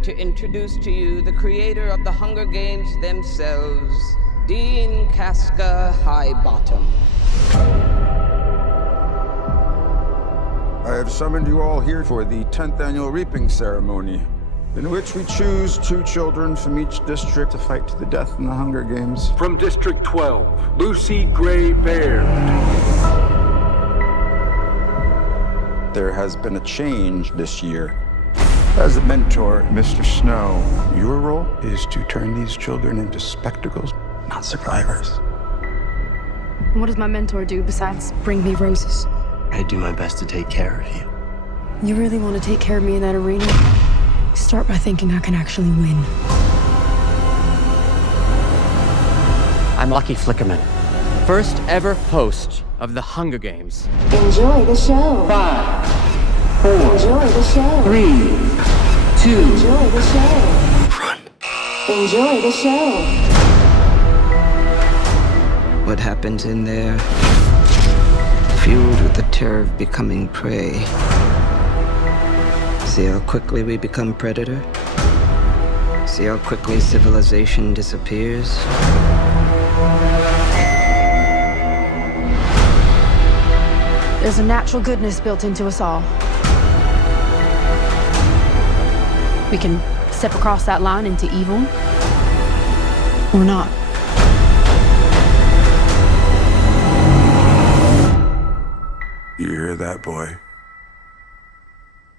honored to introduce to you the creator of the Hunger Games themselves, Dean Casca Highbottom. I have summoned you all here for the 10th annual reaping ceremony, in which we choose 2 children from each district to fight to the death in the Hunger Games. From District 12, Lucy Gray Baird. There has been a change this year. As a mentor, Mr. Snow, your role is to turn these children into spectacles, not survivors. What does my mentor do besides bring me roses? I do my best to take care of you. You really want to take care of me in that arena? Start by thinking I can actually win. I'm Lucky Flickerman, first ever host of the Hunger Games. Enjoy the show. 5, 4, Enjoy the show. 3, 2. Enjoy the show. Run. Enjoy the show. What happens in there, fueled with the terror of becoming prey. See how quickly we become predator? See how quickly civilization disappears? There's a natural goodness built into us all. We can step across that line into evil, or not. You hear that, boy?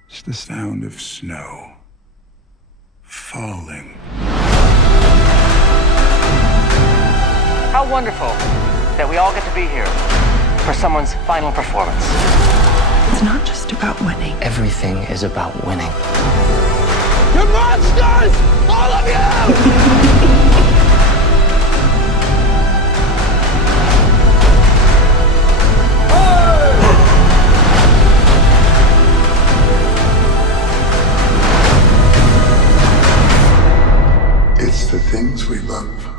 It's the sound of snow falling. How wonderful that we all get to be here for someone's final performance. It's not just about winning. Everything is about winning. You monsters! All of you! It's the things we love